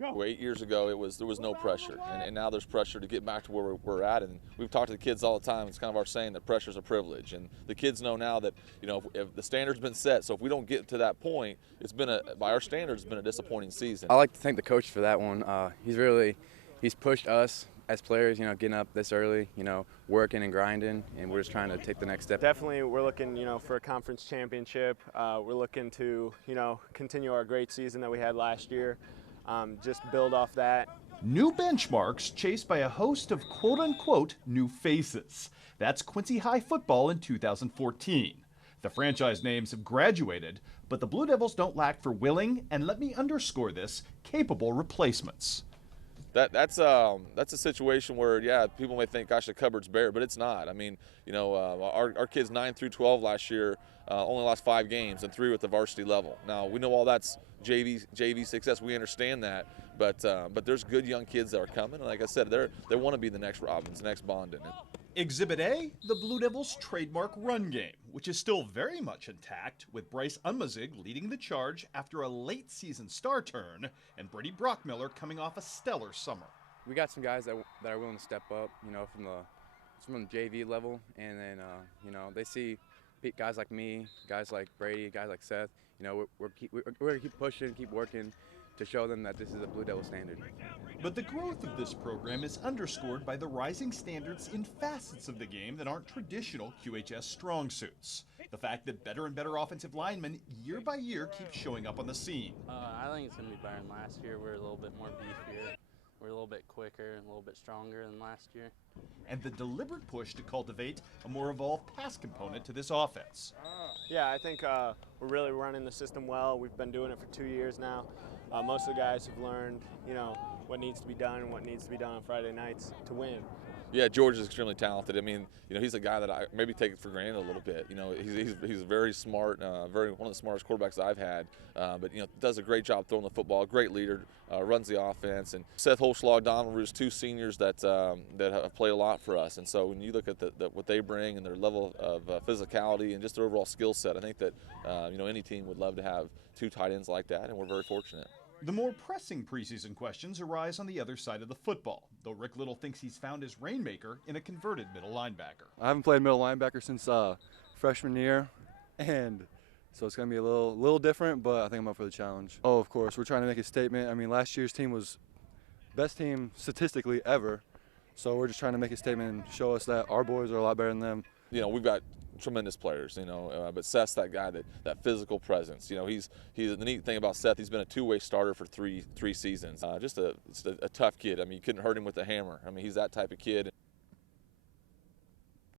8 years ago, there was no pressure, and now there's pressure to get back to where we're at. And we've talked to the kids all the time. It's kind of our saying that pressure is a privilege, and the kids know now that if the standard's been set. So if we don't get to that point, by our standards, it's been a disappointing season. I like to thank the coach for that one. He's pushed us as players, getting up this early, working and grinding, and we're just trying to take the next step. Definitely, we're looking, for a conference championship. We're looking to, continue our great season that we had last year. Just build off that. New benchmarks chased by a host of quote-unquote new faces. That's Quincy High football in 2014. The franchise names have graduated, but the Blue Devils don't lack for willing, and let me underscore this, capable replacements. That's a situation where, people may think, gosh, the cupboard's bare, but it's not. I mean, our kids 9 through 12 last year only lost 5 games and 3 at the varsity level. Now we know all that's JV success. We understand that, but there's good young kids that are coming, and like I said, they want to be the next Robbins, the next Bondin. Exhibit A, the Blue Devils' trademark run game, which is still very much intact, with Bryce Unmazig leading the charge after a late season star turn, and Brady Brockmiller coming off a stellar summer. We got some guys that are willing to step up, from the JV level, and then they see guys like me, guys like Brady, guys like Seth. We're going to keep pushing, keep working to show them that this is a Blue Devil standard. But the growth of this program is underscored by the rising standards in facets of the game that aren't traditional QHS strong suits. The fact that better and better offensive linemen year by year keep showing up on the scene. I think it's going to be better than last year. We're a little bit more beefier. We're a little bit quicker and a little bit stronger than last year. And the deliberate push to cultivate a more evolved pass component to this offense. Yeah, I think we're really running the system well. We've been doing it for 2 years now. Most of the guys have learned, what needs to be done and what needs to be done on Friday nights to win. Yeah, George is extremely talented. I mean, he's a guy that I maybe take it for granted a little bit. He's very smart, one of the smartest quarterbacks I've had. But does a great job throwing the football. Great leader, runs the offense. And Seth Holschlag, Don Roos, 2 seniors that have played a lot for us. And so when you look at what they bring and their level of physicality and just their overall skill set, I think that any team would love to have 2 tight ends like that, and we're very fortunate. The more pressing preseason questions arise on the other side of the football, though Rick Little thinks he's found his rainmaker in a converted middle linebacker. I haven't played middle linebacker since freshman year, and so it's going to be a little different, but I think I'm up for the challenge. Oh, of course, we're trying to make a statement. I mean, last year's team was best team statistically ever, so we're just trying to make a statement and show us that our boys are a lot better than them. We've got tremendous players, but Seth's that guy that physical presence. He's the neat thing about Seth. He's been a 2-way starter for three seasons. Just a tough kid. I mean, you couldn't hurt him with a hammer. I mean, he's that type of kid.